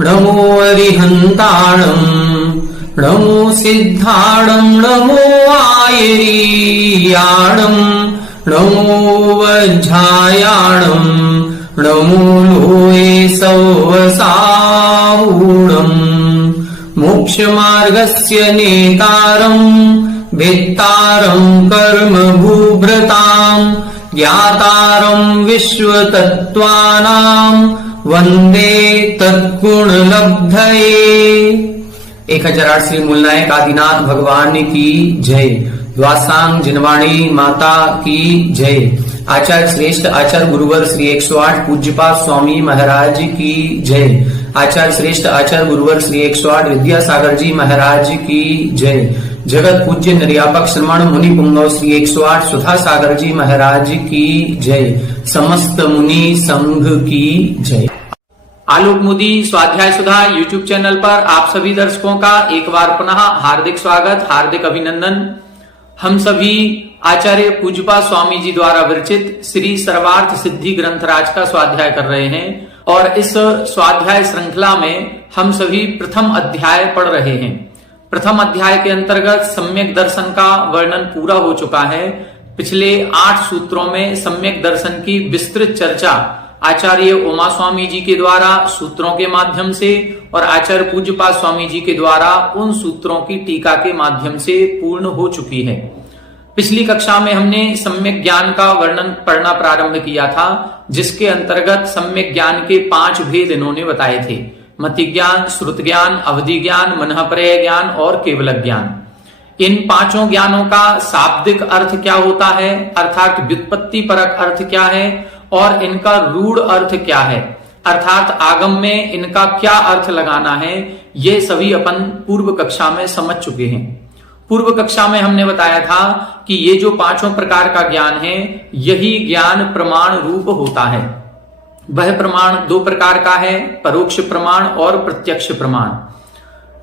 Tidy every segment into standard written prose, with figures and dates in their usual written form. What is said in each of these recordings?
नमो अरिहन्ताणम् नमो सिद्धाणम् नमो आयरीयाणम् नमो वज्झायाणम् नमो लोये सौवसावूणम् मोक्षमार्गस्य नेतारम् वेत्तारम् कर्मभूभृताम् ज्ञातारम् विश्वतत्त्वानाम् वंदे तत्गुणलब्धये। 1008 श्री मूलनायक आदिनाथ भगवान की जय। द्वासांग जिनवाणी माता की जय। आचार्य श्रेष्ठ आचार्य गुरुवर श्री 108 पूज्यपाद स्वामी महाराज की जय। आचार्य श्रेष्ठ आचार्य गुरुवर श्री 108 विद्यासागर जी महाराज की जय। जगत पूज्य निर्यापक श्रमण मुनि पुंगव श्री 108 सुधा सागर जी महाराज की जय। समस्त मुनि संघ की जय। आलोक मोदी स्वाध्याय सुधा यूट्यूब चैनल पर आप सभी दर्शकों का एक बार पुनः हार्दिक स्वागत, हार्दिक अभिनंदन। हम सभी आचार्य पूज्यपाद स्वामी जी द्वारा विरचित श्री सर्वार्थ सिद्धि ग्रंथराज का स्वाध्याय कर रहे हैं और इस स्वाध्याय श्रृंखला में हम सभी प्रथम अध्याय पढ़ रहे हैं। प्रथम अध्याय के अंतर्गत सम्यक दर्शन का वर्णन पूरा हो चुका है। पिछले 8 सूत्रों में सम्यक दर्शन की विस्तृत चर्चा आचार्य उमा स्वामी जी के द्वारा सूत्रों के माध्यम से और आचार्य पूज्यपाद स्वामी जी के द्वारा उन सूत्रों की टीका के माध्यम से पूर्ण हो चुकी है। पिछली कक्षा में हमने सम्यक ज्ञान का वर्णन पढ़ना प्रारंभ किया था, जिसके अंतर्गत सम्यक ज्ञान के 5 भेद इन्होंने बताए थे। मति ज्ञान, श्रुत ज्ञान, अवधि ज्ञान, मनःप्रय ज्ञान और केवल ज्ञान। इन 5 ज्ञानों का शाब्दिक अर्थ क्या होता है, अर्थात व्युत्पत्ति परक अर्थ क्या है और इनका रूढ़ अर्थ क्या है, अर्थात आगम में इनका क्या अर्थ लगाना है, ये सभी अपन पूर्व कक्षा में समझ चुके हैं। पूर्व कक्षा में हमने बताया था कि ये जो 5 प्रकार का ज्ञान है, यही ज्ञान प्रमाण रूप होता है। वह प्रमाण 2 प्रकार का है, परोक्ष प्रमाण और प्रत्यक्ष प्रमाण।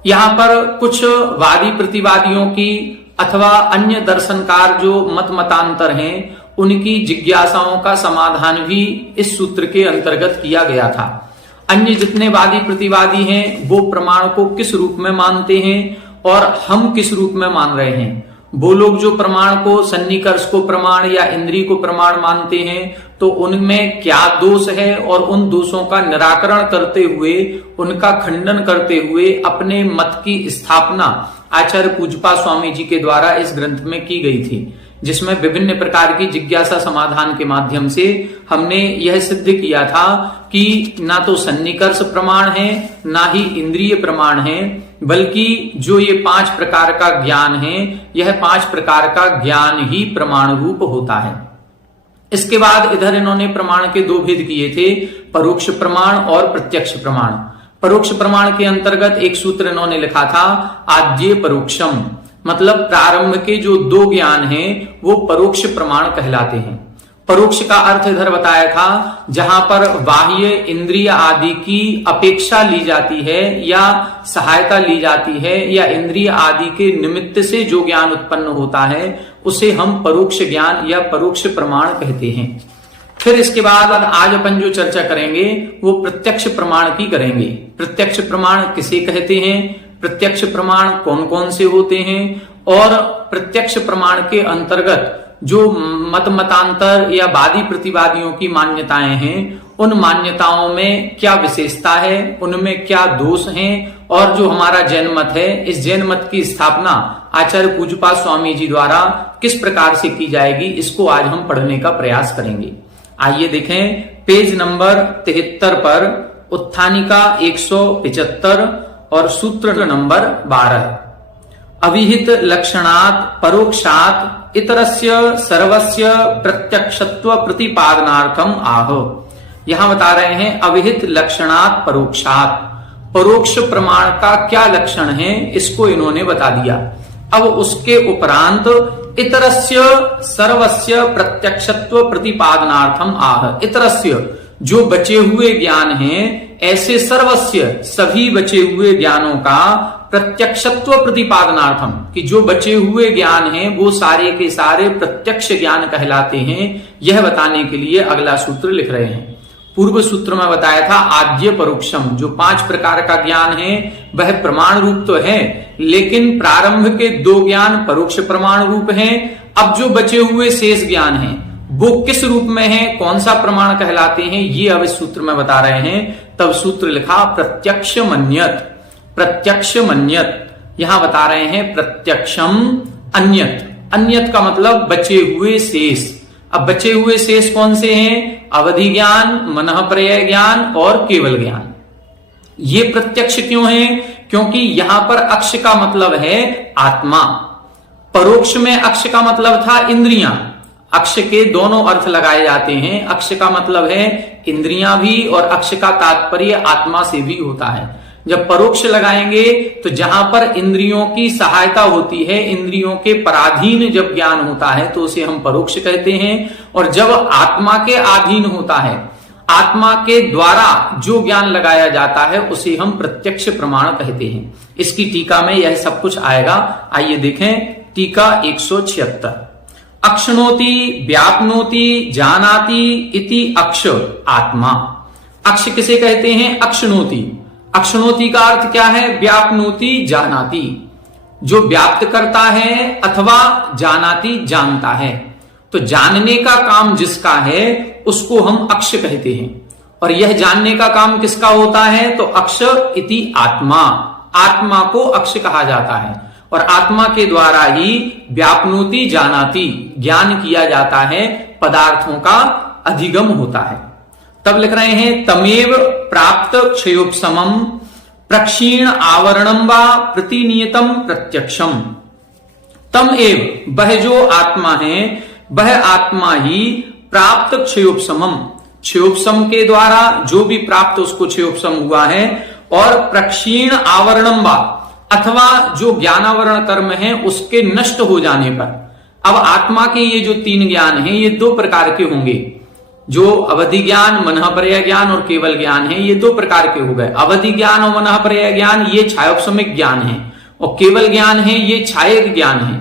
यहां पर कुछ वादी प्रतिवादियों की अथवा अन्य दर्शनकार जो मत मतांतर हैं, उनकी जिज्ञासाओं का समाधान भी इस सूत्र के अंतर्गत किया गया था। अन्य जितने वादी प्रतिवादी हैं, वो प्रमाण को किस रूप में मानते हैं और हम किस रूप में मान रहे हैं। वो लोग जो प्रमाण को, सन्निकर्ष को प्रमाण या इंद्रिय को प्रमाण मानते हैं, तो उनमें क्या दोष है और उन दोषों का निराकरण करते हुए, उनका खंडन करते हुए अपने मत की स्थापना आचार्य पूज्यपाद स्वामी जी के द्वारा इस ग्रंथ में की गई थी, जिसमें विभिन्न प्रकार की जिज्ञासा समाधान के माध्यम से हमने यह सिद्ध किया था कि ना तो सन्निकर्ष प्रमाण है, ना ही इंद्रिय प्रमाण है, बल्कि जो ये 5 प्रकार का ज्ञान है, यह 5 प्रकार का ज्ञान ही प्रमाण रूप होता है। इसके बाद इधर इन्होंने प्रमाण के 2 भेद किए थे, परोक्ष प्रमाण और प्रत्यक्ष प्रमाण। परोक्ष प्रमाण के अंतर्गत एक सूत्र इन्होंने लिखा था, आद्य परोक्षम, मतलब प्रारंभ के जो 2 ज्ञान हैं, वो परोक्ष प्रमाण कहलाते हैं। परोक्ष का अर्थ इधर बताया था, जहां पर बाह्य इंद्रिय आदि की अपेक्षा ली जाती है या सहायता ली जाती है, या इंद्रिय आदि के निमित्त से जो ज्ञान उत्पन्न होता है, उसे हम परोक्ष ज्ञान या परोक्ष प्रमाण कहते हैं। फिर इसके बाद आज अपन जो चर्चा करेंगे वो प्रत्यक्ष प्रमाण की करेंगे। प्रत्यक्ष प्रमाण किसे कहते हैं, प्रत्यक्ष प्रमाण कौन कौन से होते हैं, और प्रत्यक्ष प्रमाण के अंतर्गत जो मत मतांतर या वादी प्रतिवादियों की मान्यताएं हैं, उन मान्यताओं में क्या विशेषता है, उनमें क्या दोष हैं, और जो हमारा जैन मत है, इस जैन मत की स्थापना आचार्य पूज्यपाद स्वामी जी द्वारा किस प्रकार से की जाएगी, इसको आज हम पढ़ने का प्रयास करेंगे। आइए देखें पेज नंबर 73 पर उत्थानिका 175 और सूत्र नंबर 12। अविहित लक्षणात् परोक्षात् इतरस्य सर्वस्य प्रत्यक्षत्व प्रतिपादनार्थम आह। यहां बता रहे हैं अविहित लक्षणात् परोक्षात्, परोक्ष प्रमाण का क्या लक्षण है, इसको इन्होंने बता दिया। अब उसके उपरांत इतरस्य सर्वस्य प्रत्यक्षत्व प्रतिपादनार्थम आह। इतरस्य जो बचे हुए ज्ञान हैं, ऐसे सर्वस्य सभी बचे हुए ज्ञानों का प्रत्यक्षत्व प्रतिपादनार्थम, कि जो बचे हुए ज्ञान हैं वो सारे के सारे प्रत्यक्ष ज्ञान कहलाते हैं, यह बताने के लिए अगला सूत्र लिख रहे हैं। पूर्व सूत्र में बताया था आद्य परोक्षम, जो 5 प्रकार का ज्ञान है वह प्रमाण रूप तो है, लेकिन प्रारंभ के 2 ज्ञान परोक्ष प्रमाण रूप हैं। अब जो बचे हुए शेष ज्ञान हैं वो किस रूप में है, कौन सा प्रमाण कहलाते हैं, ये अब इस सूत्र में बता रहे हैं। तब सूत्र लिखा प्रत्यक्ष मन्यत। प्रत्यक्ष मन्यत यहां बता रहे हैं प्रत्यक्षम अन्यत। अन्यत का मतलब बचे हुए शेष। अब बचे हुए शेष कौन से हैं? अवधि ज्ञान, मनःपर्यय ज्ञान और केवल ज्ञान। ये प्रत्यक्ष क्यों है? क्योंकि यहां पर अक्ष का मतलब है आत्मा, परोक्ष में अक्ष का मतलब था इंद्रियां। अक्ष के दोनों अर्थ लगाए जाते हैं। अक्ष का मतलब है इंद्रियां भी और अक्ष का तात्पर्य आत्मा से भी होता है। जब परोक्ष लगाएंगे तो जहां पर इंद्रियों की सहायता होती है, इंद्रियों के पराधीन जब ज्ञान होता है तो उसे हम परोक्ष कहते हैं। और जब आत्मा के अधीन होता है, आत्मा के द्वारा जो ज्ञान लगाया जाता है उसे हम प्रत्यक्ष प्रमाण कहते हैं। इसकी टीका में यह सब कुछ आएगा। आइए देखें टीका 176। अक्षणोति व्याप्नोति जानाति इति अक्ष आत्मा। अक्ष किसे कहते हैं? अक्षणोति। अक्षणोति का अर्थ क्या है? व्याप्नोति जानाति, जो व्याप्त करता है अथवा जानाति जानता है। तो जानने का काम जिसका है उसको हम अक्ष कहते हैं। और यह जानने का काम किसका होता है? तो अक्ष इति आत्मा। आत्मा को अक्ष कहा जाता है और आत्मा के द्वारा ही व्याप्नोति जानाति ज्ञान किया जाता है, पदार्थों का अधिगम होता है। तब लिख रहे हैं तमेव प्राप्त क्षयोपशमम प्रक्षीण आवरणम वा प्रतिनियतम प्रत्यक्षम। तम एव वह जो आत्मा है वह आत्मा ही प्राप्त क्षयोपशमम, क्षयोपशम के द्वारा जो भी प्राप्त उसको क्षयोपशम हुआ है, और प्रक्षीण आवरणम वा अथवा जो ज्ञानावरण कर्म है उसके नष्ट हो जाने पर। अब आत्मा के ये जो 3 ज्ञान हैं ये 2 प्रकार के होंगे। जो अवधि ज्ञान, मनःपर्यय ज्ञान और केवल ज्ञान है, ये 2 प्रकार के हो गए। अवधि ज्ञान और मनःपर्यय ज्ञान ये छायोपशमिक ज्ञान है और केवल ज्ञान है ये छायक ज्ञान है।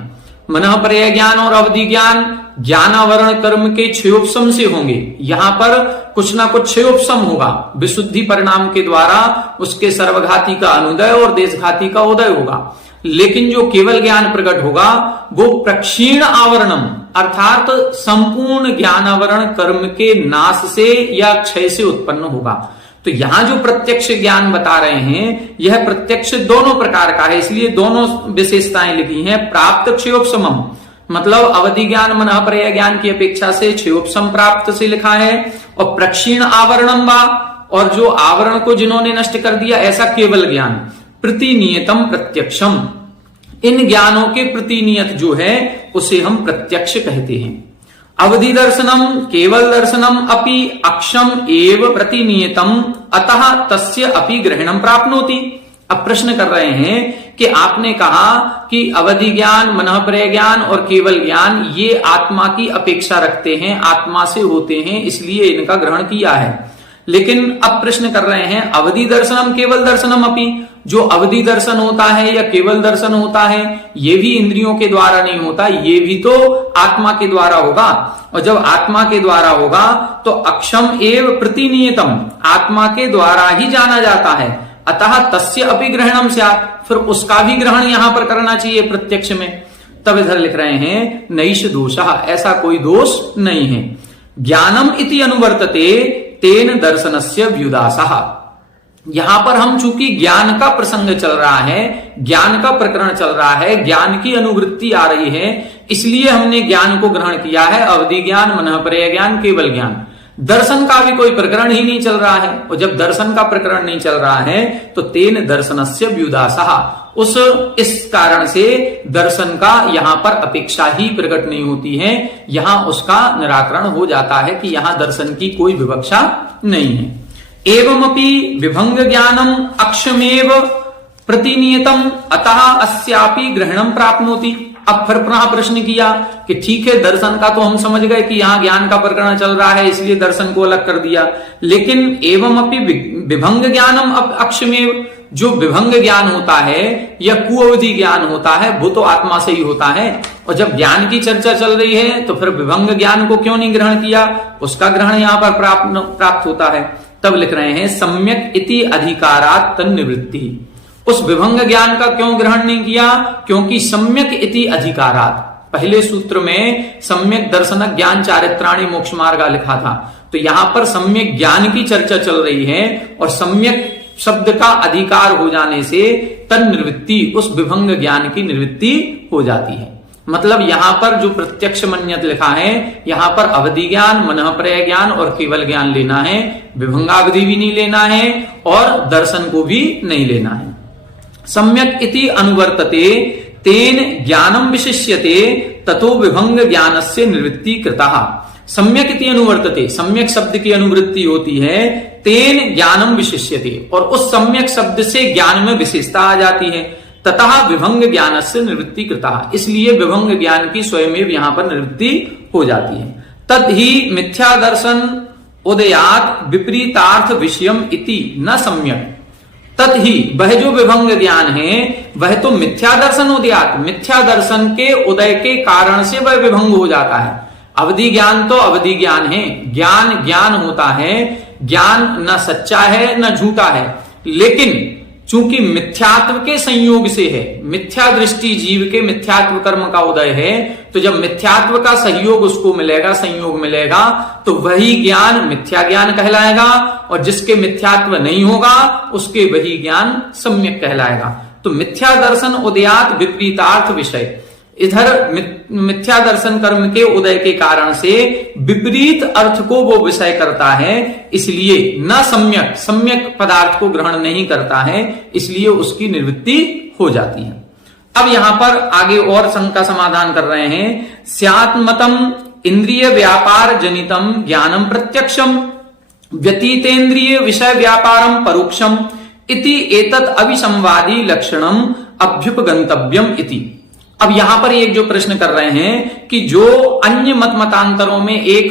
मनःपर्यय ज्ञान और अवधि ज्ञान ज्ञानावरण कर्म के क्षयोपशम से होंगे। यहां पर कुछ ना कुछ क्षयोपशम होगा, विशुद्धि परिणाम के द्वारा उसके सर्वघाती का अनुदय और देशघाती का उदय होगा। लेकिन जो केवल ज्ञान प्रकट होगा वो प्रक्षीण आवरणम अर्थात संपूर्ण ज्ञानावरण कर्म के नाश से या क्षय से उत्पन्न होगा। तो यहां जो प्रत्यक्ष ज्ञान बता रहे हैं यह प्रत्यक्ष दोनों प्रकार का है, इसलिए दोनों विशेषताएं लिखी हैं। प्राप्त क्षयोपशमम मतलब अवधि ज्ञान मनःपर्यय ज्ञान की अपेक्षा से क्षयोपशम प्राप्त से लिखा है, और प्रक्षीण आवरणम वा और जो आवरण को जिन्होंने नष्ट कर दिया ऐसा केवल ज्ञान। प्रतिनियतम प्रत्यक्षम, इन ज्ञानों के प्रतिनियत जो है उसे हम प्रत्यक्ष कहते हैं। अवधि दर्शनम केवल दर्शनम अपि अक्षम एव प्रतिनियतम अतः तस्य अपि ग्रहणम प्राप्नोति। अब प्रश्न कर रहे हैं कि आपने कहा कि अवधि ज्ञान, मनःपर्यय ज्ञान और केवल ज्ञान ये आत्मा की अपेक्षा रखते हैं, आत्मा से होते हैं, इसलिए इनका ग्रहण किया है। लेकिन अब प्रश्न कर रहे हैं अवधि दर्शनम केवल दर्शनम अपि, जो अवधि दर्शन होता है या केवल दर्शन होता है ये भी इंद्रियों के द्वारा नहीं होता, ये भी तो आत्मा के द्वारा होगा। और जब आत्मा के द्वारा होगा तो अक्षम एव प्रतिनियतम, आत्मा के द्वारा ही जाना जाता है। अतः तस्य अपि ग्रहणम स्यात्, फिर उसका भी ग्रहण यहां पर करना चाहिए प्रत्यक्ष में। तब इधर लिख रहे हैं नैष दोषः, ऐसा कोई दोष नहीं है। ज्ञानम इति अनुवर्तते तेन दर्शनस्य व्युदासः। यहां पर हम चूंकि ज्ञान का प्रसंग चल रहा है, ज्ञान का प्रकरण चल रहा है, ज्ञान की अनुवृत्ति आ रही है, इसलिए हमने ज्ञान को ग्रहण किया है। अवधि ज्ञान, मनःपर्यय ज्ञान, केवल ज्ञान। दर्शन का भी कोई प्रकरण ही नहीं चल रहा है, और जब दर्शन का प्रकरण नहीं चल रहा है तो तेन दर्शनस्य व्युदासः, इस कारण से दर्शन का यहां पर अपेक्षा ही प्रकट नहीं होती है, यहां उसका निराकरण हो जाता है कि यहां दर्शन की कोई विवक्षा नहीं है। एवमपि विभंग ज्ञानम अक्षमेव प्रतिनियतम अतः अस्यापि ग्रहणम प्राप्नोति। अब फिर पुनः प्रश्न किया कि ठीक है, दर्शन का तो हम समझ गए कि यहाँ ज्ञान का प्रकरण चल रहा है, इसलिए दर्शन को अलग कर दिया, लेकिन एवं अपनी विभंग ज्ञानम अक्षमेव, जो विभंग ज्ञान होता है या कुअवधि ज्ञान होता है वो तो आत्मा से ही होता है। और जब ज्ञान की चर्चा चल रही है तो फिर विभंग ज्ञान को क्यों नहीं ग्रहण किया, उसका ग्रहण यहां पर प्राप्त होता है। तब लिख रहे हैं सम्यक इति अधिकारात तन्निवृत्ति। उस विभंग ज्ञान का क्यों ग्रहण नहीं किया, क्योंकि सम्यक इति अधिकारात, पहले सूत्र में सम्यक दर्शन ज्ञान चारित्राणी मोक्ष मार्गा लिखा था, तो यहां पर सम्यक ज्ञान की चर्चा चल रही है और सम्यक शब्द का अधिकार हो जाने से तन निवृत्ति, उस विभंग ज्ञान की निवृत्ति हो जाती है। मतलब यहां पर जो प्रत्यक्ष मन्यत लिखा है, यहां पर अवधि ज्ञान, मनःप्रय ज्ञान और केवल ज्ञान लेना है, विभंगावधि भी नहीं लेना है और दर्शन को भी नहीं लेना है। सम्यक इति अनुवर्तते तेन ज्ञानम विशिष्यते ततो विभंग ज्ञानस्य निवृत्ति कृतः। सम्यक इति अनुवर्तते, सम्यक शब्द की अनुवृत्ति होती है, तेन ज्ञानम विशिष्यते, और उस सम्यक शब्द से ज्ञान में विशेषता आ जाती है, ततः विभंग ज्ञान से निवृत्ति कृता, इसलिए विभंग ज्ञान की स्वयं यहां पर निवृत्ति हो जाती है। तद ही मिथ्या दर्शन उदयात विपरीतार्थ विषयम इति न सम्यक। तद ही वह जो विभंग ज्ञान है वह तो मिथ्या दर्शन उदयात, मिथ्या दर्शन के उदय के कारण से वह विभंग हो जाता है। अवधि ज्ञान तो अवधि ज्ञान है, ज्ञान ज्ञान होता है, ज्ञान न सच्चा है न झूठा है, लेकिन चूंकि मिथ्यात्व के संयोग से है, मिथ्या दृष्टि जीव के मिथ्यात्व कर्म का उदय है, तो जब मिथ्यात्व का सहयोग उसको मिलेगा, संयोग मिलेगा, तो वही ज्ञान मिथ्या ज्ञान कहलाएगा, और जिसके मिथ्यात्व नहीं होगा उसके वही ज्ञान सम्यक कहलाएगा। तो मिथ्या दर्शन उदयात विपरीतार्थ विषय, इधर मिथ्या दर्शन कर्म के उदय के कारण से विपरीत अर्थ को वो विषय करता है, इसलिए न सम्यक, सम्यक पदार्थ को ग्रहण नहीं करता है, इसलिए उसकी निवृत्ति हो जाती है। अब यहां पर आगे और शंका समाधान कर रहे हैं। स्यात्मतम इंद्रिय व्यापार जनितम ज्ञानम प्रत्यक्षम व्यतीतेन्द्रिय विषय व्यापारम परोक्षम इति एतत् अविसंवादी लक्षणम अभ्युपगंतव्यम इति। अब यहां पर एक जो प्रश्न कर रहे हैं कि जो अन्य मतांतरों में एक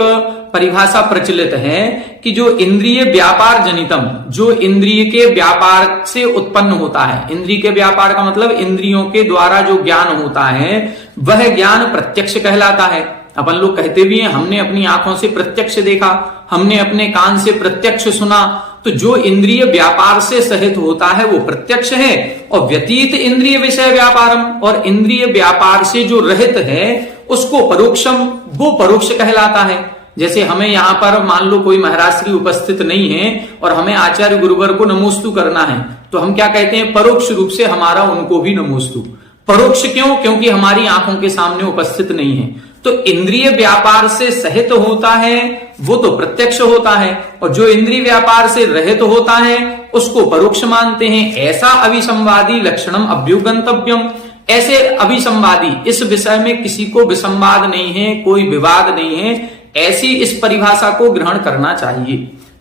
परिभाषा प्रचलित है कि जो इंद्रिय व्यापार जनितम, जो इंद्रिय के व्यापार से उत्पन्न होता है, इंद्रिय के व्यापार का मतलब इंद्रियों के द्वारा जो ज्ञान होता है वह ज्ञान प्रत्यक्ष कहलाता है। अपन लोग कहते भी हैं हमने अपनी आंखों से प्रत्यक्ष देखा, हमने अपने कान से प्रत्यक्ष सुना, तो जो इंद्रिय व्यापार से सहित होता है वो प्रत्यक्ष है, और व्यतीत इंद्रिय विषय व्यापारम, और इंद्रिय व्यापार से जो रहित है उसको परोक्षम, वो परोक्ष कहलाता है। जैसे हमें यहाँ पर मान लो कोई महाराज श्री उपस्थित नहीं है और हमें आचार्य गुरुवर को नमोस्तु करना है, तो हम क्या कहते हैं, परोक्ष रूप से हमारा उनको भी नमोस्तु। परोक्ष क्यों, क्योंकि हमारी आंखों के सामने उपस्थित नहीं है। तो इंद्रिय व्यापार से सहित होता है वो तो प्रत्यक्ष होता है, और जो इंद्रिय व्यापार से रहित होता है उसको परोक्ष मानते हैं। ऐसा अविसंवादी लक्षणम अभ्युगंतव्यम, ऐसे अविसंवादी, इस विषय में किसी को विसंवाद नहीं है, कोई विवाद नहीं है, ऐसी इस परिभाषा को ग्रहण करना चाहिए।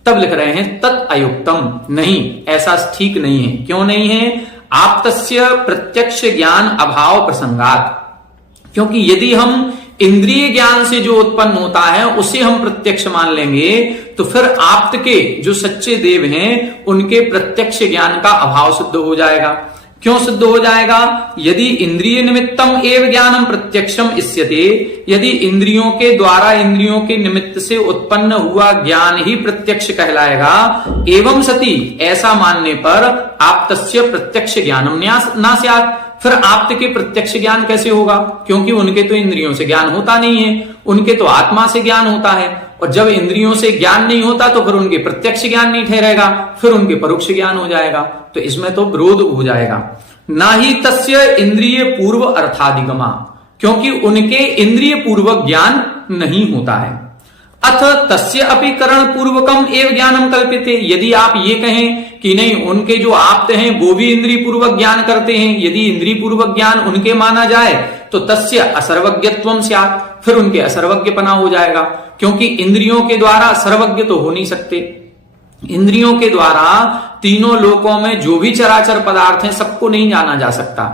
तब लिख रहे हैं तत् अयुक्तम, नहीं, ऐसा ठीक नहीं है। क्यों नहीं है, आप्तस्य प्रत्यक्ष ज्ञान अभाव प्रसंगात, क्योंकि यदि हम इंद्रिय ज्ञान से जो उत्पन्न होता है उसे हम प्रत्यक्ष मान लेंगे तो फिर आप्त के जो सच्चे देव हैं उनके प्रत्यक्ष ज्ञान का अभाव सिद्ध हो जाएगा। क्यों सिद्ध हो जाएगा, यदि इंद्रिय निमित्तम एव ज्ञानम प्रत्यक्षम इस्यते, यदि इंद्रियों के द्वारा, इंद्रियों के निमित्त से उत्पन्न हुआ ज्ञान ही प्रत्यक्ष कहलाएगा, एवं सती, ऐसा मानने पर आप्तस्य प्रत्यक्ष ज्ञानम न स्यात्, फिर आप्त के प्रत्यक्ष ज्ञान कैसे होगा, क्योंकि उनके तो इंद्रियों से ज्ञान होता नहीं है, उनके तो आत्मा से ज्ञान होता है, और जब इंद्रियों से ज्ञान नहीं होता तो फिर उनके प्रत्यक्ष ज्ञान नहीं ठहरेगा, फिर उनके परोक्ष ज्ञान हो जाएगा, तो इसमें तो विरोध हो जाएगा। ना ही तस्य इंद्रिय पूर्व अर्थाधिगमा, क्योंकि उनके इंद्रिय पूर्वक ज्ञान नहीं होता है। अथ तस्य अपि करण पूर्वकम एव ज्ञानम कल्पिते, यदि आप ये कहें कि नहीं उनके जो आप्त हैं वो भी इंद्रिय पूर्वक ज्ञान करते हैं, यदि इंद्रिय पूर्वक ज्ञान उनके माना जाए तो तस्य असर्वज्ञत्वम स्यात्, फिर उनके असर्वज्ञपना हो जाएगा, क्योंकि इंद्रियों के द्वारा सर्वज्ञ तो हो नहीं सकते। इंद्रियों के द्वारा तीनों लोकों में जो भी चराचर पदार्थ हैं सबको नहीं जाना जा सकता।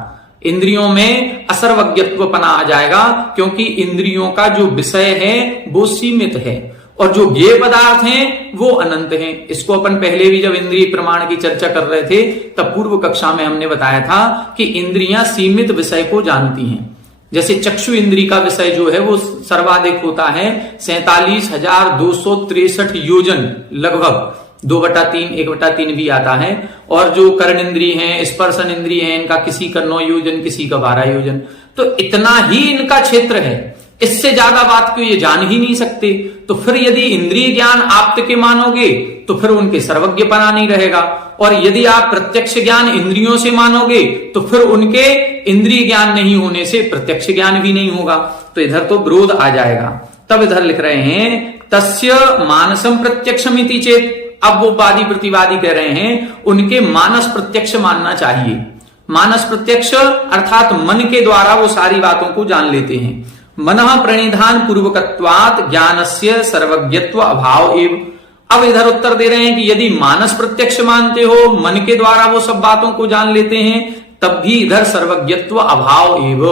इंद्रियों में असर्वज्ञत्वपना आ जाएगा, क्योंकि इंद्रियों का जो विषय है वो सीमित है और जो ज्ञेय पदार्थ हैं वो अनंत हैं। इसको अपन पहले भी जब इंद्रिय प्रमाण की चर्चा कर रहे थे तब पूर्व कक्षा में हमने बताया था कि इंद्रियां सीमित विषय को जानती हैं। जैसे चक्षु इंद्री का विषय जो है वो सर्वाधिक होता है 47,263 योजन, लगभग 2/3, 1/3 भी आता है। और जो कर्ण इंद्री है, स्पर्शन इंद्री है, इनका किसी का 9 योजन, किसी का 12 योजन। तो इतना ही इनका क्षेत्र है, इससे ज्यादा बात को ये जान ही नहीं सकते। तो फिर यदि इंद्रिय ज्ञान आप्त के मानोगे तो फिर उनके सर्वज्ञपना नहीं रहेगा, और यदि आप प्रत्यक्ष ज्ञान इंद्रियों से मानोगे तो फिर उनके इंद्रिय ज्ञान नहीं होने से प्रत्यक्ष ज्ञान भी नहीं होगा। तो इधर तो विरोध आ जाएगा। तब इधर लिख रहे हैं तस्य मानसम प्रत्यक्षमिति चेत। अब वो वादी प्रतिवादी कह रहे हैं उनके मानस प्रत्यक्ष मानना चाहिए। मानस प्रत्यक्ष अर्थात मन के द्वारा वो सारी बातों को जान लेते हैं। मनः प्रणिधान पूर्वकत्वात् ज्ञानस्य सर्वज्ञत्व अभाव एव। अब इधर उत्तर दे रहे हैं कि यदि मानस प्रत्यक्ष मानते हो, मन के द्वारा वो सब बातों को जान लेते हैं, तब भी इधर सर्वज्ञत्व अभाव एव,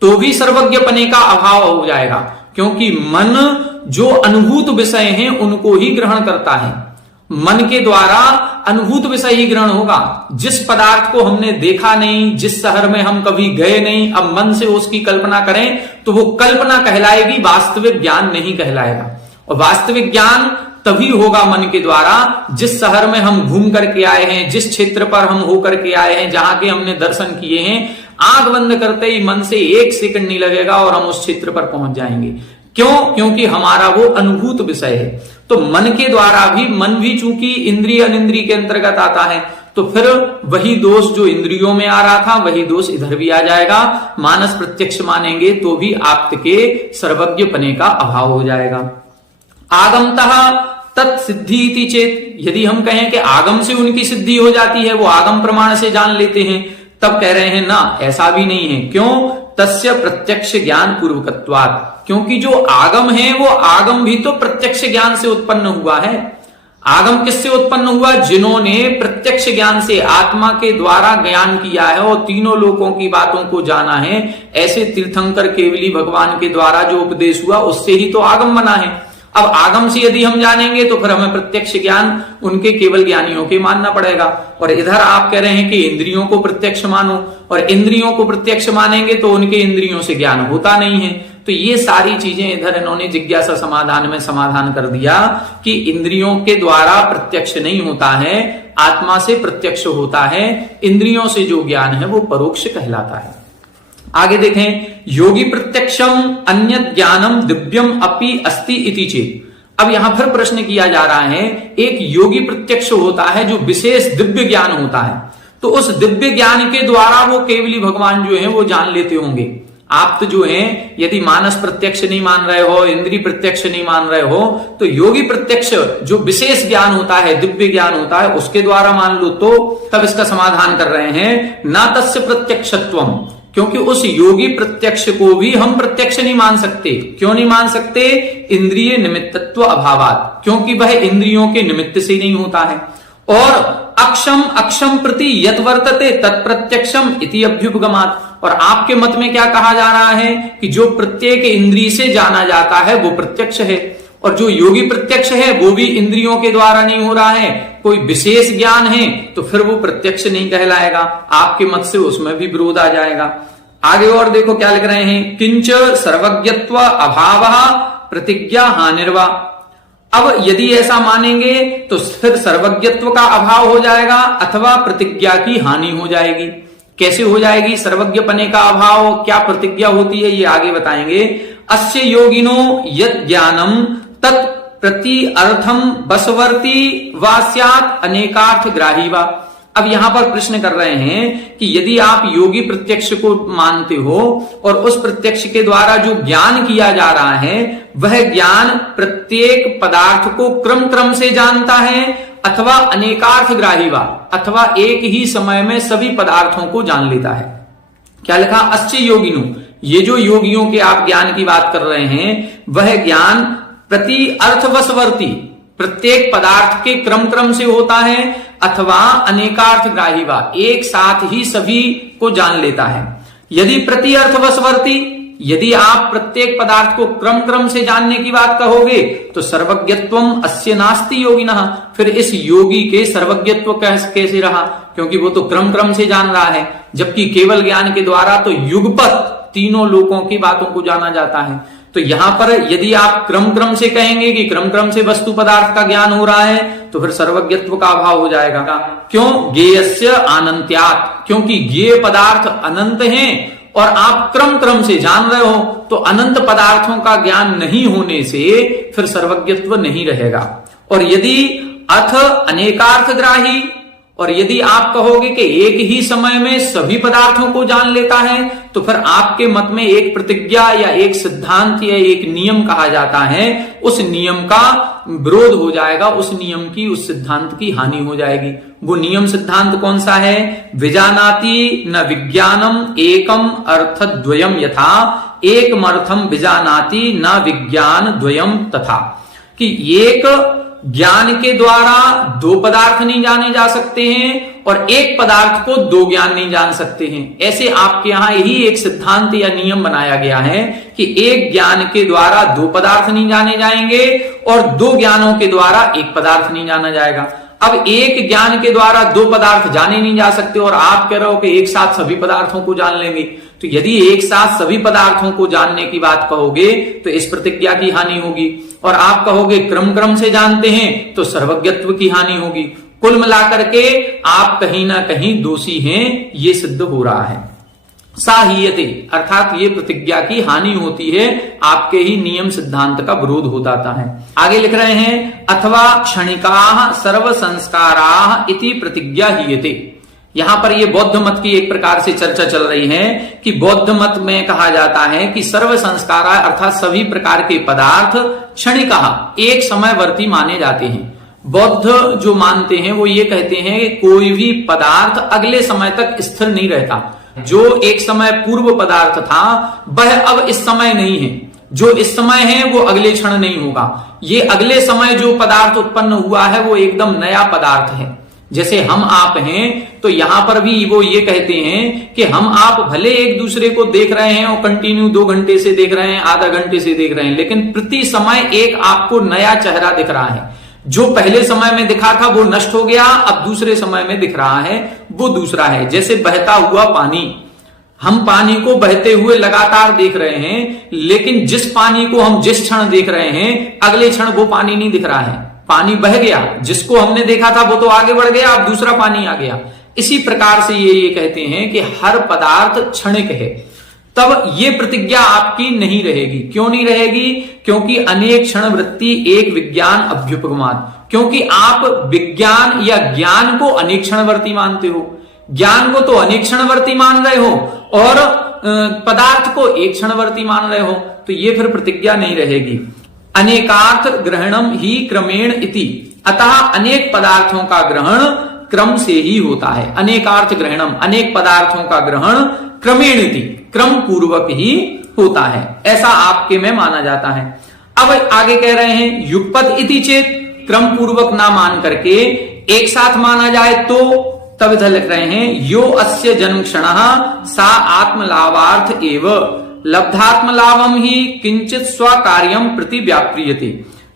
तो भी सर्वज्ञपने का अभाव हो जाएगा, क्योंकि मन जो अनुभूत विषय हैं उनको ही ग्रहण करता है। मन के द्वारा अनुभूत विषय ही ग्रहण होगा। जिस पदार्थ को हमने देखा नहीं, जिस शहर में हम कभी गए नहीं, अब मन से उसकी कल्पना करें तो वो कल्पना कहलाएगी, वास्तविक ज्ञान नहीं कहलाएगा। और वास्तविक ज्ञान तभी होगा मन के द्वारा जिस शहर में हम घूम करके आए हैं, जिस क्षेत्र पर हम होकर के आए हैं, जहां के हमने दर्शन किए हैं। आंख बंद करते ही मन से 1 सेकंड नहीं लगेगा और हम उस क्षेत्र पर पहुंच जाएंगे। क्यों? क्योंकि हमारा वो अनुभूत विषय है। तो मन के द्वारा भी, मन भी चूंकि इंद्रिय अनिंद्रिय के अंतर्गत आता है, तो फिर वही दोष जो इंद्रियों में आ रहा था वही दोष इधर भी आ जाएगा। मानस प्रत्यक्ष मानेंगे तो भी आप्त के सर्वज्ञपने का अभाव हो जाएगा। आगमतः तत्सिद्धि चेत, यदि हम कहें कि आगम से उनकी सिद्धि हो जाती है, वो आगम प्रमाण से जान लेते हैं, तब कह रहे हैं ना, ऐसा भी नहीं है। क्यों? तस्य प्रत्यक्ष ज्ञान पूर्वकत्वात्, क्योंकि जो आगम है वो आगम भी तो प्रत्यक्ष ज्ञान से उत्पन्न हुआ है। आगम किससे उत्पन्न हुआ? जिन्होंने प्रत्यक्ष ज्ञान से आत्मा के द्वारा ज्ञान किया है और तीनों लोकों की बातों को जाना है। ऐसे तीर्थंकर केवली भगवान के द्वारा जो उपदेश हुआ उससे ही तो आगम बना है। अब आगम से यदि हम जानेंगे तो फिर हमें प्रत्यक्ष ज्ञान उनके केवल ज्ञानियों के मानना पड़ेगा। और इधर आप कह रहे हैं कि इंद्रियों को प्रत्यक्ष मानो, और इंद्रियों को प्रत्यक्ष मानेंगे तो उनके इंद्रियों से ज्ञान होता नहीं है। तो ये सारी चीजें इधर इन्होंने जिज्ञासा समाधान में समाधान कर दिया कि इंद्रियों के द्वारा प्रत्यक्ष नहीं होता है, आत्मा से प्रत्यक्ष होता है। इंद्रियों से जो ज्ञान है वो परोक्ष कहलाता है। आगे देखें, योगी प्रत्यक्षम अन्य ज्ञानम दिव्यम अपि अस्ति इति चेत। अब यहां फिर प्रश्न किया जा रहा है, एक योगी प्रत्यक्ष होता है जो विशेष दिव्य ज्ञान होता है, तो उस दिव्य ज्ञान के द्वारा वो केवली भगवान जो है वो जान लेते होंगे। आप तो जो है यदि मानस प्रत्यक्ष नहीं मान रहे हो, इंद्रिय प्रत्यक्ष नहीं मान रहे हो, तो योगी प्रत्यक्ष जो विशेष ज्ञान होता है, दिव्य ज्ञान होता है, उसके द्वारा मान लो। तो तब इसका समाधान कर रहे हैं, ना तस्य प्रत्यक्षत्वम, क्योंकि उस योगी प्रत्यक्ष को भी हम प्रत्यक्ष नहीं मान सकते। क्यों नहीं मान सकते? इंद्रिय निमित्तत्व अभावात, क्योंकि वह इंद्रियों के निमित्त से नहीं होता है। और अक्षम अक्षम प्रति यत वर्तते तत्प्रत्यक्षम इति अभ्युपगमात्। और आपके मत में क्या कहा जा रहा है कि जो प्रत्येक इंद्रिय से जाना जाता है वो प्रत्यक्ष है, और जो योगी प्रत्यक्ष है वो भी इंद्रियों के द्वारा नहीं हो रहा है, कोई विशेष ज्ञान है, तो फिर वो प्रत्यक्ष नहीं कहलाएगा। आपके मत से उसमें भी विरोध आ जाएगा। आगे और देखो क्या लिख रहे हैं, किंच सर्वज्ञत्व अभावः प्रतिज्ञा हानिर्वा। अब यदि ऐसा मानेंगे तो फिर सर्वज्ञत्व का अभाव हो जाएगा अथवा प्रतिज्ञा की हानि हो जाएगी। कैसे हो जाएगी सर्वज्ञपने का अभाव? क्या प्रतिज्ञा होती है ये आगे बताएंगे। अस्य योगिनो यत् ज्ञानम तत् प्रति अर्थम बसवर्ती वा स्यात् अनेकार्थ ग्राही वा। अब यहां पर प्रश्न कर रहे हैं कि यदि आप योगी प्रत्यक्ष को मानते हो और उस प्रत्यक्ष के द्वारा जो ज्ञान किया जा रहा है वह ज्ञान प्रत्येक पदार्थ को क्रम क्रम से जानता है अथवा अनेकार्थ ग्राही वा, अथवा एक ही समय में सभी पदार्थों को जान लेता है। क्या लिखा? अस्य योगिनो, ये जो योगियों के आप ज्ञान की बात कर रहे हैं वह ज्ञान प्रति अर्थवशवर्ती, प्रत्येक पदार्थ के क्रम क्रम से होता है अथवा अनेकार्थ ग्राही वा, एक साथ ही सभी को जान लेता है। यदि प्रति अर्थवशवर्ती, यदि आप प्रत्येक पदार्थ को क्रम क्रम से जानने की बात कहोगे तो सर्वज्ञत्वम अस्य नास्ति योगिनः, फिर इस योगी के सर्वज्ञत्व कैसे रहा, क्योंकि वो तो क्रम क्रम से जान रहा है, जबकि केवल ज्ञान के द्वारा तो युगपत तीनों लोकों की बातों को जाना जाता है। तो यहां पर यदि आप क्रम क्रम से कहेंगे कि क्रम क्रम से वस्तु पदार्थ का ज्ञान हो रहा है तो फिर सर्वज्ञत्व का अभाव हो जाएगा। क्यों? ज्ञेयस्य अनंत्यात्, क्योंकि ज्ञेय पदार्थ अनंत हैं और आप क्रम क्रम से जान रहे हो, तो अनंत पदार्थों का ज्ञान नहीं होने से फिर सर्वज्ञत्व नहीं रहेगा। और यदि अथ अनेकार्थग्राही, और यदि आप कहोगे कि एक ही समय में सभी पदार्थों को जान लेता है, तो फिर आपके मत में एक प्रतिज्ञा या एक सिद्धांत या एक नियम कहा जाता है, उस नियम का विरोध हो जाएगा, उस नियम की, उस सिद्धांत की हानि हो जाएगी। वो नियम सिद्धांत कौन सा है? विजानाति न विज्ञानम एकम अर्थद्वयम यथा एकमर्थम विजानाति न विज्ञान द्वयम तथा, कि एक ज्ञान के द्वारा दो पदार्थ नहीं जाने जा सकते हैं और एक पदार्थ को दो ज्ञान नहीं जान सकते हैं। ऐसे आपके यहां यही एक सिद्धांत या नियम बनाया गया है कि एक ज्ञान के द्वारा दो पदार्थ नहीं जाने जाएंगे और दो ज्ञानों के द्वारा एक पदार्थ नहीं जाना जाएगा। अब एक ज्ञान के द्वारा दो पदार्थ जाने नहीं जा सकते और आप कह रहे हो कि एक साथ सभी पदार्थों को जान लेंगे, तो यदि एक साथ सभी पदार्थों को जानने की बात कहोगे तो इस प्रतिज्ञा की हानि होगी, और आप कहोगे क्रम क्रम से जानते हैं तो सर्वज्ञत्व की हानि होगी। कुल मिलाकर के आप कहीं ना कहीं दोषी हैं, ये सिद्ध हो रहा है। साहीयते, अर्थात ये प्रतिज्ञा की हानि होती है, आपके ही नियम सिद्धांत का विरोध हो जाता है। आगे लिख रहे हैं अथवा क्षणिकाः सर्व संस्काराः इति प्रतिज्ञा हीयते। यहां पर ये बौद्ध मत की एक प्रकार से चर्चा चल रही है कि बौद्ध मत में कहा जाता है कि सर्व संस्कारा अर्थात सभी प्रकार के पदार्थ क्षणिकाः एक समयवर्ती माने जाते हैं। बौद्ध जो मानते हैं वो ये कहते हैं कि कोई भी पदार्थ अगले समय तक स्थिर नहीं रहता। जो एक समय पूर्व पदार्थ था वह अब इस समय नहीं है, जो इस समय है वो अगले क्षण नहीं होगा। ये अगले समय जो पदार्थ उत्पन्न हुआ है वो एकदम नया पदार्थ है। जैसे हम आप हैं तो यहां पर भी वो ये कहते हैं कि हम आप भले एक दूसरे को देख रहे हैं और कंटिन्यू 2 घंटे से देख रहे हैं, आधा घंटे से देख रहे हैं, लेकिन प्रति समय एक आपको नया चेहरा दिख रहा है। जो पहले समय में दिखा था वो नष्ट हो गया, अब दूसरे समय में दिख रहा है वो दूसरा है। जैसे बहता हुआ पानी, हम पानी को बहते हुए लगातार देख रहे हैं, लेकिन जिस पानी को हम जिस क्षण देख रहे हैं अगले क्षण वो पानी नहीं दिख रहा है, पानी बह गया। जिसको हमने देखा था वो तो आगे बढ़ गया, अब दूसरा पानी आ गया। इसी प्रकार से ये कहते हैं कि हर पदार्थ क्षणिक है। तब ये प्रतिज्ञा आपकी नहीं रहेगी। क्यों नहीं रहेगी? क्योंकि अनेक क्षण वृत्ति एक विज्ञान अभ्युपगमात्, क्योंकि आप विज्ञान या ज्ञान को अनेक क्षणवर्ती मानते हो, ज्ञान को तो अनेक क्षणवर्ती मान रहे हो और पदार्थ को एक क्षणवर्ती मान रहे हो, तो ये फिर प्रतिज्ञा नहीं रहेगी। अनेकार्थ ग्रहणम ही क्रमेण इति, अतः अनेक पदार्थों का ग्रहण क्रम से ही होता है। अनेकार्थ ग्रहणम, अनेक पदार्थों का ग्रहण क्रमेण इति, क्रम पूर्वक ही होता है, ऐसा आपके में माना जाता है। अब आगे कह रहे हैं युगपत इति चेत, क्रम पूर्वक ना मान करके एक साथ माना जाए तो तब इधर लिख रहे हैं यो अस्य जन्म क्षणः सा आत्मलाभार्थ एव लब्धात्म लाभम ही किंचित स्वकार्यम प्रति व्याप्रियते।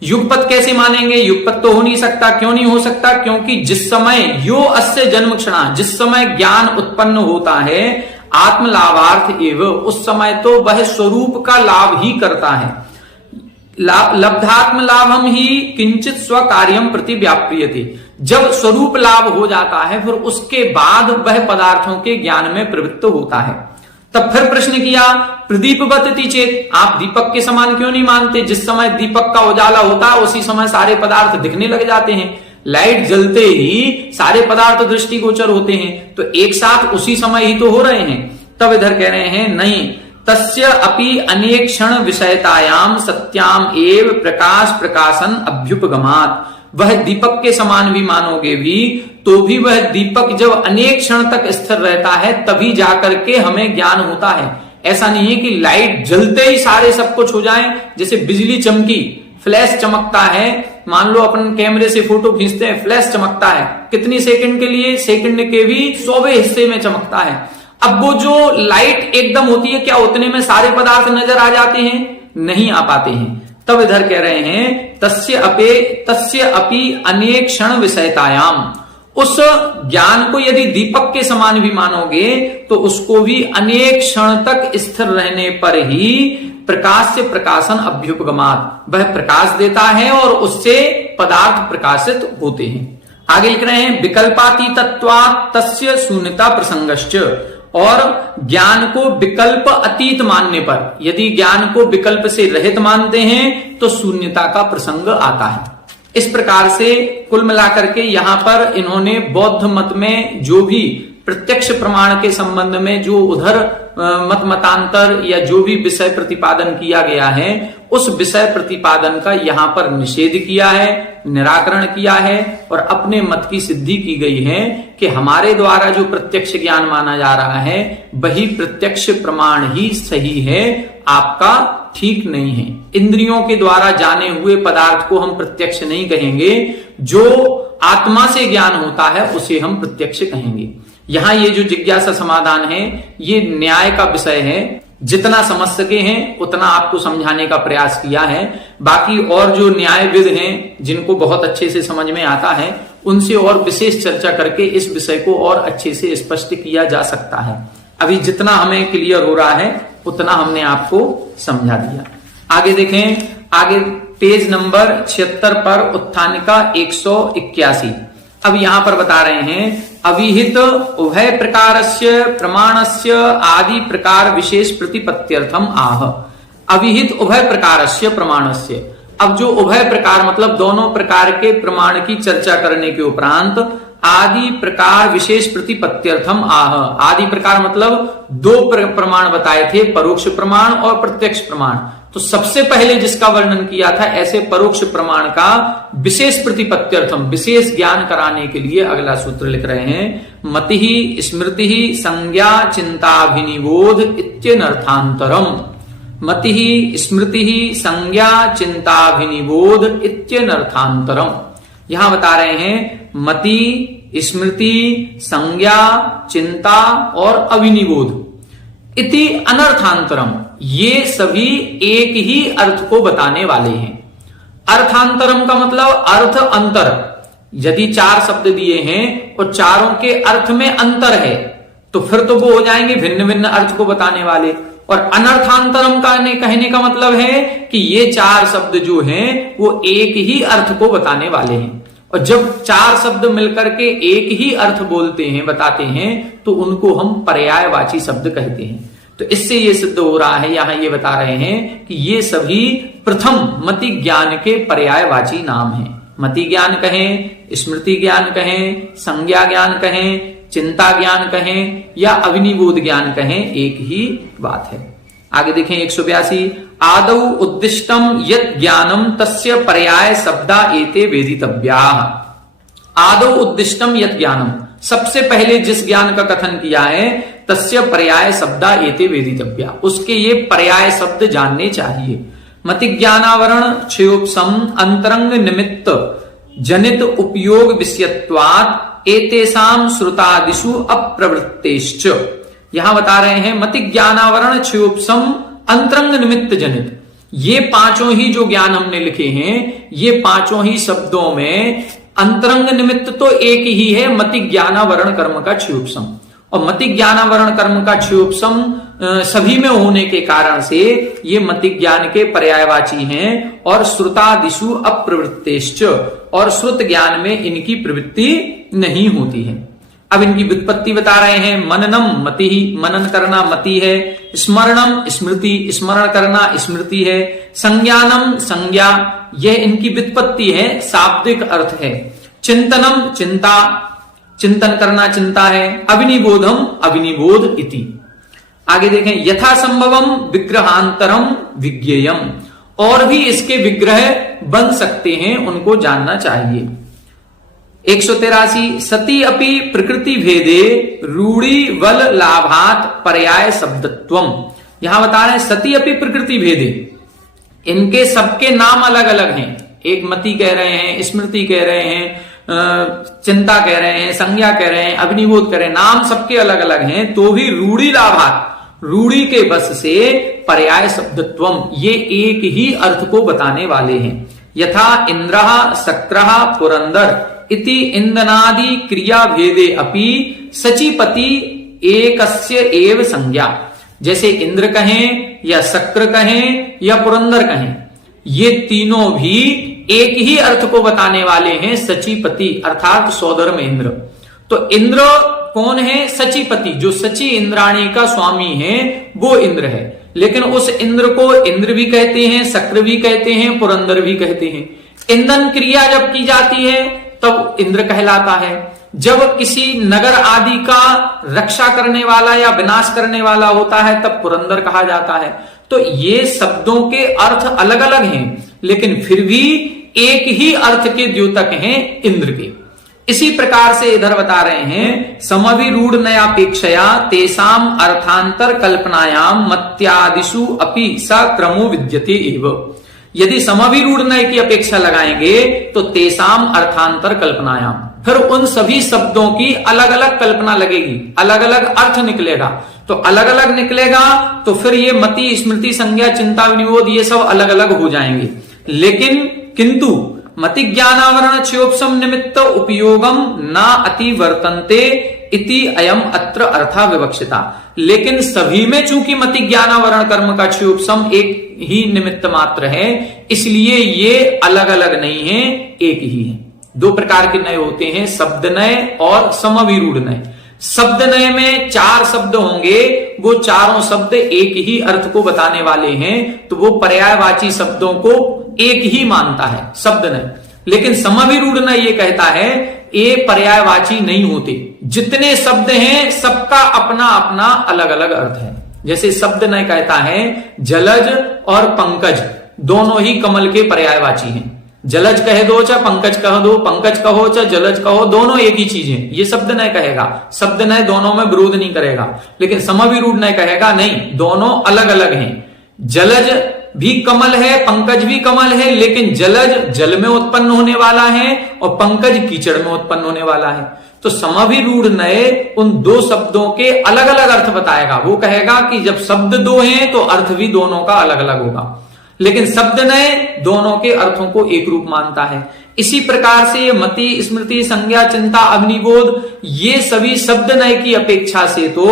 युगपत कैसे मानेंगे? युगपत तो हो नहीं सकता। क्यों नहीं हो सकता? क्योंकि जिस समय यो अस्य जन्म क्षण, जिस समय ज्ञान उत्पन्न होता है आत्म लाभार्थ एव, उस समय तो वह स्वरूप का लाभ ही करता है। लब्धात्म लाभम ही किंचित स्वकार्यम प्रति व्याप्रियते, जब स्वरूप लाभ हो जाता है फिर उसके बाद वह पदार्थों के ज्ञान में प्रवृत्त होता है। तब फिर प्रश्न किया प्रदीपवत इति चेत, आप दीपक के समान क्यों नहीं मानते? जिस समय दीपक का उजाला होता है उसी समय सारे पदार्थ दिखने लग जाते हैं। लाइट जलते ही सारे पदार्थ दृष्टिगोचर होते हैं, तो एक साथ उसी समय ही तो हो रहे हैं। तब इधर कह रहे हैं नहीं, तस्य अपि अनेक क्षण विषयतायाम सत्याम एव प्रकाश प्रकाशन अभ्युपगमात्, वह दीपक के समान भी मानोगे भी तो भी वह दीपक जब अनेक क्षण तक स्थिर रहता है तभी जाकर के हमें ज्ञान होता है। ऐसा नहीं है कि लाइट जलते ही सारे सब कुछ हो जाए। जैसे बिजली चमकी, फ्लैश चमकता है, मान लो अपन कैमरे से फोटो खींचते हैं, फ्लैश चमकता है कितनी सेकंड के लिए? सेकंड के भी 100वें हिस्से में चमकता है। अब वो जो लाइट एकदम होती है, क्या उतने में सारे पदार्थ नजर आ जाते हैं? नहीं आ पाते हैं। तब इधर कह रहे हैं तस्य अपि अनेक क्षण विषयतायाम, उस ज्ञान को यदि दीपक के समान भी मानोगे तो उसको भी अनेक क्षण तक स्थिर रहने पर ही प्रकाश से प्रकाशन अभ्युपगमात, वह प्रकाश देता है और उससे पदार्थ प्रकाशित होते हैं। आगे लिख रहे हैं विकल्पातीतत्वात् तस्य शून्यता प्रसंगश्च, और ज्ञान को विकल्प अतीत मानने पर, यदि ज्ञान को विकल्प से रहित मानते हैं तो शून्यता का प्रसंग आता है। इस प्रकार से कुल मिलाकर के यहां पर इन्होंने बौद्ध मत में जो भी प्रत्यक्ष प्रमाण के संबंध में जो उधर मत मतांतर या जो भी विषय प्रतिपादन किया गया है, उस विषय प्रतिपादन का यहां पर निषेध किया है, निराकरण किया है और अपने मत की सिद्धि की गई है कि हमारे द्वारा जो प्रत्यक्ष ज्ञान माना जा रहा है वही प्रत्यक्ष प्रमाण ही सही है, आपका ठीक नहीं है। इंद्रियों के द्वारा जाने हुए पदार्थ को हम प्रत्यक्ष नहीं कहेंगे, जो आत्मा से ज्ञान होता है उसे हम प्रत्यक्ष कहेंगे। यहां ये जो जिज्ञासा समाधान है ये न्याय का विषय है, जितना समझ सके हैं उतना आपको समझाने का प्रयास किया है। बाकी और जो न्यायविद हैं जिनको बहुत अच्छे से समझ में आता है उनसे और विशेष चर्चा करके इस विषय को और अच्छे से स्पष्ट किया जा सकता है। अभी जितना हमें क्लियर हो रहा है उतना हमने आपको समझा दिया। आगे देखें, आगे पेज नंबर 76 पर उत्थानिका 181। अब यहां पर बता रहे हैं अविहित उभय प्रकारस्य प्रमाणस्य आदि प्रकार विशेष प्रतिपत्त्यर्थम आह। अविहित उभय प्रकारस्य प्रमाणस्य, अब जो उभय प्रकार मतलब दोनों प्रकार के प्रमाण की चर्चा करने के उपरांत आदि प्रकार विशेष प्रतिपत्त्यर्थम आह। आदि प्रकार मतलब दो प्रमाण बताए थे, परोक्ष प्रमाण और प्रत्यक्ष प्रमाण। तो सबसे पहले जिसका वर्णन किया था ऐसे परोक्ष प्रमाण का विशेष प्रतिपत्त्यर्थम, विशेष ज्ञान कराने के लिए अगला सूत्र लिख रहे हैं मतिहि स्मृतिहि संज्ञा चिंताभिनिबोध इत्यनर्थांतरम। मतिहि स्मृतिहि संज्ञा चिंताभिनिबोध इत्यनर्थांतरम। यहां बता रहे हैं मति, स्मृति, संज्ञा, चिंता और अभिनिबोध इति अनर्थांतरम, ये सभी एक ही अर्थ को बताने वाले हैं। अर्थांतरम का मतलब अर्थ अंतर। यदि चार शब्द दिए हैं और चारों के अर्थ में अंतर है तो फिर तो वो हो जाएंगे भिन्न भिन्न अर्थ को बताने वाले। और अनर्थांतरम का कहने का मतलब है कि ये चार शब्द जो हैं वो एक ही अर्थ को बताने वाले हैं। और जब चार शब्द मिलकर के एक ही अर्थ बोलते हैं, बताते हैं, तो उनको हम पर्यायवाची शब्द कहते हैं। तो इससे ये सिद्ध हो रहा है, यहां ये बता रहे हैं कि ये सभी प्रथम मति ज्ञान के पर्यायवाची नाम हैं। मति ज्ञान कहें, स्मृति ज्ञान कहें, संज्ञा ज्ञान कहें, चिंता ज्ञान कहें या अभिनिबोध ज्ञान कहें, एक ही बात है। आगे देखें 182 आदौ उद्दिष्टम यत् ज्ञानम तस्य पर्याय शब्दा एते वेदितव्याः। आदौ उद्दिष्टम यत् ज्ञानम, सबसे पहले जिस ज्ञान का कथन किया है तस्य पर्याय शब्दा एते वेदितव्या, उसके ये पर्याय शब्द जानने चाहिए। मति ज्ञानावरण क्षयोपम अंतरंग निमित्त जनित उपयोग विषयत्वात् एतेषां श्रुतादिषु अप्रवृत्तेश्च। यहां बता रहे हैं मति ज्ञानावरण क्षयोपम अंतरंग निमित्त जनित, ये पांचों ही जो ज्ञान हमने लिखे हैं ये पांचों ही शब्दों में अंतरंग निमित्त तो एक ही है, मति ज्ञानावरण कर्म का क्षयोपम। और मति ज्ञानावरण कर्म का क्षयोपम सभी में होने के कारण से ये मति ज्ञान के पर्यायवाची हैं। और श्रुतादिषु अप्रवृत्तेश्च, और श्रुत ज्ञान में इनकी प्रवृत्ति नहीं होती है। अब इनकी व्युत्पत्ति बता रहे हैं मननम मति, मनन करना मति है। स्मरणम स्मृति, स्मरण करना स्मृति है। संज्ञानम संज्ञा, यह इनकी व्युत्पत्ति है, शाब्दिक अर्थ है। चिंतनम चिंता, चिंतन करना चिंता है। अभिनिबोधम अभिनिबोध इति। आगे देखें यथा संभवम विग्रहांतरम विज्ञेयम, और भी इसके विग्रह बन सकते हैं, उनको जानना चाहिए। 183 सती अपि प्रकृति भेदे रूढ़ी बल लाभात पर्याय शब्दत्वम। यहां बता रहे हैं सती अपि प्रकृति भेदे, इनके सबके नाम अलग अलग हैं। एक मति कह रहे हैं, स्मृति कह रहे हैं, चिंता कह रहे हैं, संज्ञा कह रहे हैं, अग्निबोध कह रहे हैं, नाम सबके अलग अलग हैं, तो भी रूढ़ी लाभात, रूढ़ी के बस से पर्याय शब्दत्वम, ये एक ही अर्थ को बताने वाले हैं। यथा इंद्रः शक्रः पुरंदर इति इंदनादि क्रिया भेदे अपि सचिपति एकस्य एव संज्ञा। जैसे इंद्र कहें या शक्र कहें या पुरंदर कहें, ये तीनों भी एक ही अर्थ को बताने वाले हैं, सचिपति अर्थात सौदर में इंद्र। तो इंद्र कौन है? सचिपति, जो सची इंद्राणी का स्वामी है वो इंद्र है। लेकिन उस इंद्र को इंद्र भी कहते हैं, शक्र भी कहते हैं, पुरंदर भी कहते हैं। इंधन क्रिया जब की जाती है तब इंद्र कहलाता है। जब किसी नगर आदि का रक्षा करने वाला या विनाश करने वाला होता है तब पुरंदर कहा जाता है। तो ये शब्दों के अर्थ अलग अलग हैं, लेकिन फिर भी एक ही अर्थ के द्योतक हैं इंद्र के। इसी प्रकार से इधर बता रहे हैं, समविरूढ़ नयापेक्षया तेसाम अर्थांतर कल्पनायाम मत्यादिषु अपि स क्रमो विद्यते एव। यदि समविरूढ़ नय की अपेक्षा लगाएंगे तो तेसाम अर्थांतर कल्पनायाम, फिर उन सभी शब्दों की अलग अलग कल्पना लगेगी, अलग अलग अर्थ निकलेगा। तो अलग अलग निकलेगा तो फिर ये मति, स्मृति, संज्ञा, चिंता, विनिबोध ये सब अलग अलग हो जाएंगे। लेकिन किंतु मति ज्ञानावरण च्योपसम निमित्त उपयोगम न अतिवर्तन्ते इति अयम अत्र अर्था विवक्षिता। लेकिन सभी में चूंकि मति ज्ञानावरण कर्म का च्योपसम एक ही निमित्त मात्र है, इसलिए ये अलग अलग नहीं है, एक ही है। दो प्रकार के नय होते हैं, शब्द नय और समविरूढ़ नय। शब्द नय में 4 शब्द होंगे, वो चारों शब्द एक ही अर्थ को बताने वाले हैं, तो वो पर्यायवाची शब्दों को एक ही मानता है शब्द नय। लेकिन समविरूढ़ नय ये कहता है ये पर्यायवाची नहीं होते, जितने शब्द हैं सबका अपना अपना अलग अलग अर्थ है। जैसे शब्द नय कहता है जलज और पंकज दोनों ही कमल के पर्यायवाची हैं। जलज कह दो चाहे पंकज कह दो, पंकज कहो चाहे जलज कहो, दोनों एक ही चीज है, ये शब्द नय कहेगा। शब्द नय दोनों में विरोध नहीं करेगा। लेकिन समविरूढ़ नय कहेगा नहीं, दोनों अलग अलग हैं। जलज भी कमल है, पंकज भी कमल है, लेकिन जलज जल में उत्पन्न होने वाला है और पंकज कीचड़ में उत्पन्न होने वाला है। तो समविरूढ़ नय उन दो शब्दों के अलग अलग अर्थ बताएगा। वो कहेगा कि जब शब्द दो हैं तो अर्थ भी दोनों का अलग अलग होगा। लेकिन शब्द नय दोनों के अर्थों को एक रूप मानता है। इसी प्रकार से मति, स्मृति, संज्ञा, चिंता, अग्निबोध ये सभी शब्द नय की अपेक्षा से तो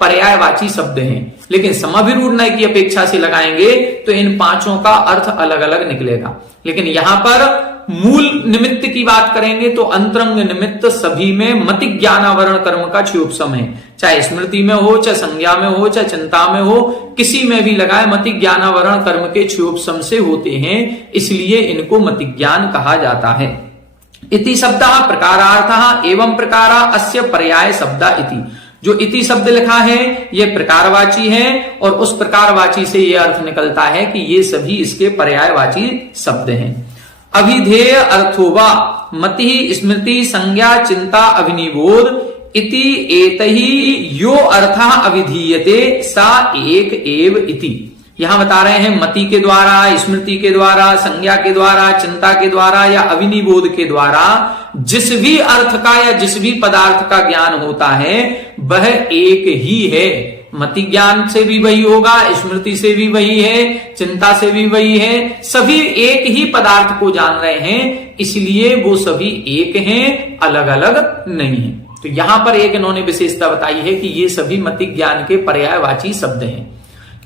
पर्यायवाची शब्द हैं, लेकिन समविरूढ़ नय की अपेक्षा से लगाएंगे तो इन पांचों का अर्थ अलग अलग निकलेगा। लेकिन यहां पर मूल निमित्त की बात करेंगे तो अंतरंग निमित्त सभी में मति ज्ञानावरण कर्म का च्योपसम है। चाहे स्मृति में हो, चाहे संज्ञा में हो, चाहे चिंता में हो, किसी में भी लगाए मति ज्ञानावरण कर्म के च्योपसम से होते हैं, इसलिए इनको मति ज्ञान कहा जाता है। इति शब्दः प्रकारार्थः एवं प्रकारा अस्य पर्याय शब्दा इति। जो इति शब्द लिखा है ये प्रकारवाची है और उस प्रकारवाची से ये अर्थ निकलता है कि ये सभी इसके पर्यायवाची शब्द हैं। अभिधेय अर्थोवा मति, स्मृति, संज्ञा, चिंता, अभिनिबोध इति एतहि यो अर्थः अभिधीयते सा एक एव इति। यहां बता रहे हैं मति के द्वारा, स्मृति के द्वारा, संज्ञा के द्वारा, चिंता के द्वारा या अविनिबोध के द्वारा जिस भी अर्थ का या जिस भी पदार्थ का ज्ञान होता है वह एक ही है। मति ज्ञान से भी वही होगा, स्मृति से भी वही है, चिंता से भी वही है, सभी एक ही पदार्थ को जान रहे हैं, इसलिए वो सभी एक हैं, अलग अलग नहीं है। तो यहां पर एक इन्होंने विशेषता बताई है कि ये सभी मति ज्ञान के पर्यायवाची शब्द हैं।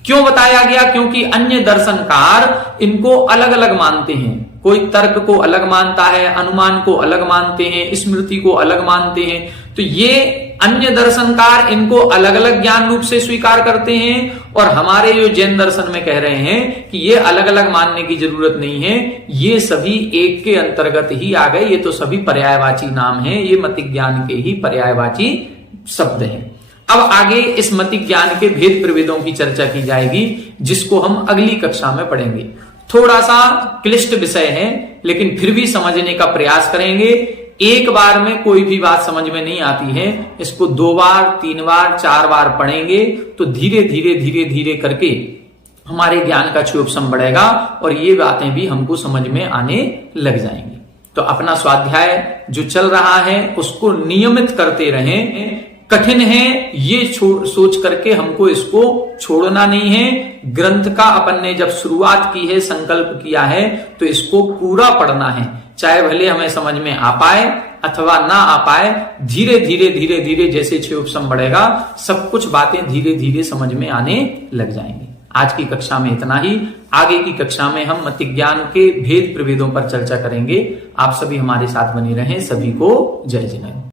क्यों बताया गया? क्योंकि अन्य दर्शनकार इनको अलग अलग मानते हैं। कोई तर्क को अलग मानता है, अनुमान को अलग मानते हैं, स्मृति को अलग मानते हैं। तो ये अन्य दर्शनकार इनको अलग अलग ज्ञान रूप से स्वीकार करते हैं और हमारे जो जैन दर्शन में कह रहे हैं कि ये अलग अलग मानने की जरूरत नहीं है, ये सभी एक के अंतर्गत ही आ गए, ये तो सभी पर्यायवाची नाम है, ये मति ज्ञान के ही पर्यायवाची शब्द हैं। अब आगे इस मति ज्ञान के भेद प्रभेदों की चर्चा की जाएगी, जिसको हम अगली कक्षा में पढ़ेंगे। थोड़ा सा क्लिष्ट विषय है, लेकिन फिर भी समझने का प्रयास करेंगे। एक बार में कोई भी बात समझ में नहीं आती है, इसको 2 बार, 3 बार, 4 बार पढ़ेंगे तो धीरे धीरे धीरे धीरे करके हमारे ज्ञान का च्योपसम बढ़ेगा और ये बातें भी हमको समझ में आने लग जाएंगी। तो अपना स्वाध्याय जो चल रहा है उसको नियमित करते रहें। कठिन है ये सोच करके हमको इसको छोड़ना नहीं है। ग्रंथ का अपन ने जब शुरुआत की है, संकल्प किया है, तो इसको पूरा पढ़ना है, चाहे भले हमें समझ में आ पाए अथवा ना आ पाए। धीरे धीरे जैसे क्षयोपशम बढ़ेगा, सब कुछ बातें धीरे धीरे समझ में आने लग जाएंगी। आज की कक्षा में इतना ही। आगे की कक्षा में हम मति ज्ञान के भेद प्रभेदों पर चर्चा करेंगे। आप सभी हमारे साथ बने रहें। सभी को जय जिनेन्द्र।